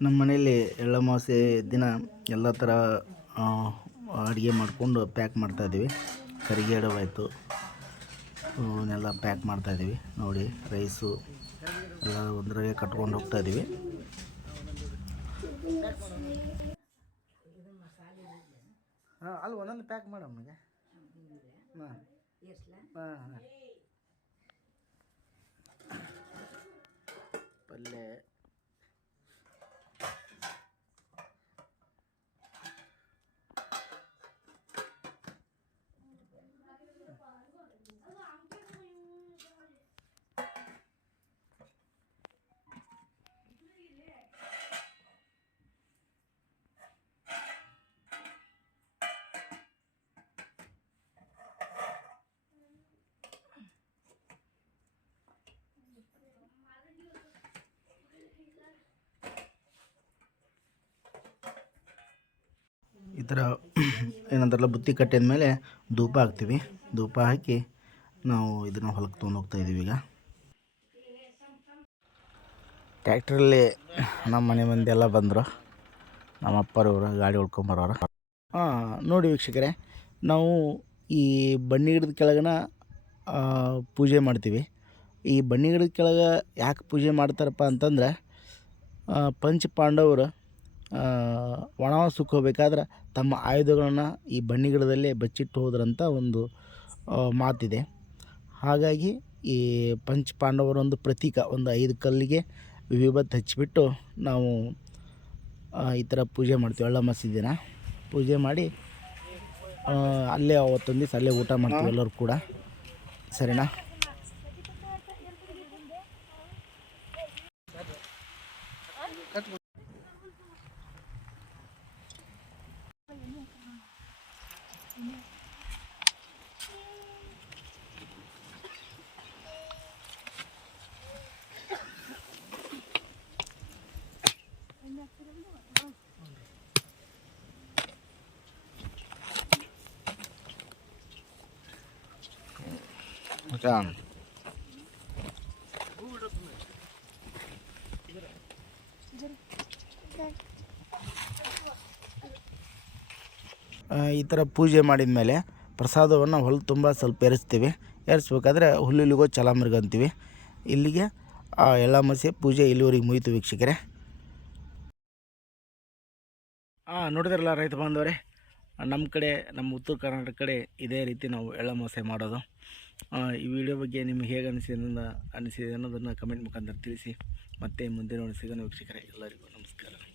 ನಮ್ಮ ಮನೆಯಲ್ಲಿ ಎಳ್ಳಮಾವಾಸ್ಯೆ ದಿನ ಎಲ್ಲ ಥರ ಅಡುಗೆ ಮಾಡಿಕೊಂಡು ಪ್ಯಾಕ್ ಮಾಡ್ತಾಯಿದ್ದೀವಿ ಕರಿಗೇಡವಾಯಿತು ಇವನ್ನೆಲ್ಲ ಪ್ಯಾಕ್ ಮಾಡ್ತಾಯಿದ್ದೀವಿ ನೋಡಿ ರೈಸು ಎಲ್ಲ ಒಂದ್ರಾಗೆ ಕಟ್ಕೊಂಡು ಹೋಗ್ತಾಯಿದ್ದೀವಿ ಹಾಂ, ಅಲ್ಲಿ, ಒಂದೊಂದು ಪ್ಯಾಕ್ ಮಾಡು ನಮಗೆ ಹಾಂ. ಹಾಂ ಥರ ಏನಂತಾರಲ್ಲ, ಬುತ್ತಿ ಕಟ್ಟಿದ ಮೇಲೆ ಧೂಪ ಹಾಕ್ತೀವಿ. ಧೂಪ ಹಾಕಿ ನಾವು ಇದನ್ನು ಹೊಲಕ್ಕೆ ತೊಗೊಂಡು ಹೋಗ್ತಾ ಇದ್ದೀವಿ ಈಗ. ಟ್ಯಾಕ್ಟ್ರಲ್ಲಿ ನಮ್ಮ ಮನೆ ಮಂದಿ ಎಲ್ಲ ಬಂದರು. ನಮ್ಮ ಅಪ್ಪರವರು ಗಾಡಿ ಉಳ್ಕೊಂಬರೋರು ಹಾಂ, ನೋಡಿ ವೀಕ್ಷಕರೇ, ನಾವು ಈ ಬನ್ನಿ ಗಿಡದ ಕೆಳಗನ ಪೂಜೆ ಮಾಡ್ತೀವಿ. ಈ ಬನ್ನಿ ಗಿಡದ ಕೆಳಗೆ ಯಾಕೆ ಪೂಜೆ ಮಾಡ್ತಾರಪ್ಪ ಅಂತಂದ್ರೆ ಪಂಚ ಪಾಂಡವರು ವನವಾಸಕ್ಕೆ ಹೋಗಬೇಕಾದ್ರೆ ತಮ್ಮ ಆಯುಧಗಳನ್ನು ಈ ಬನ್ನಿ ಗಿಡದಲ್ಲೇ ಬಚ್ಚಿಟ್ಟು ಹೋದ್ರಂತ ಒಂದು ಮಾತಿದೆ. ಹಾಗಾಗಿ ಈ ಪಂಚ ಪಾಂಡವರೊಂದು ಪ್ರತೀಕ, ಒಂದು ಐದು ಕಲ್ಲಿಗೆ ವಿಭೂತಿ ಹಚ್ಚಿಬಿಟ್ಟು ನಾವು ಈ ಥರ ಪೂಜೆ ಮಾಡ್ತೀವಿ. ಎಳ್ಳ ಮಸೀದಿನ ಪೂಜೆ ಮಾಡಿ ಅಲ್ಲೇ ಅವತ್ತೊಂದು ದಿವಸ ಅಲ್ಲೇ ಊಟ ಮಾಡ್ತೀವಿ ಎಲ್ಲರೂ ಕೂಡ. ಸರಿನಾ? ಆ, ಈ ಥರ ಪೂಜೆ ಮಾಡಿದ ಮೇಲೆ ಪ್ರಸಾದವನ್ನು ಹೊಲ ತುಂಬ ಸ್ವಲ್ಪ ಎರಚ್ತೀವಿ ಎರಚ್ಬೇಕಾದ್ರೆ ಹುಲ್ಲುಲಿಗೋ ಚಲಾಮೃಗ ಅಂತೀವಿ. ಇಲ್ಲಿಗೆ ಎಳ್ಳಮಸೆ ಪೂಜೆ ಇಲ್ಲಿವರೆಗೆ ಮುಗಿತು ವೀಕ್ಷಕರೇ. ಹಾಂ ನೋಡಿದ್ರಲ್ಲ ರೈತ ಬಾಂಧವರೇ ನಮ್ಮ ಕಡೆ ನಮ್ಮ ಉತ್ತರ ಕರ್ನಾಟಕ ಕಡೆ ಇದೇ ರೀತಿ ನಾವು ಎಳ್ಳಮಾಸೆ ಮಾಡೋದು. ಈ ವಿಡಿಯೋ ಬಗ್ಗೆ ನಿಮ್ಗೆ ಹೇಗೆ ಅನಿಸಿದೆ ಅನಿಸಿದೆ ಅನ್ನೋದನ್ನು ಕಮೆಂಟ್ ಮುಖಾಂತರ ತಿಳಿಸಿ. ಮತ್ತೆ ಮುಂದಿನ ಸಿಗೋಣ ವೀಕ್ಷಕರೇ, ಎಲ್ಲರಿಗೂ ನಮಸ್ಕಾರ.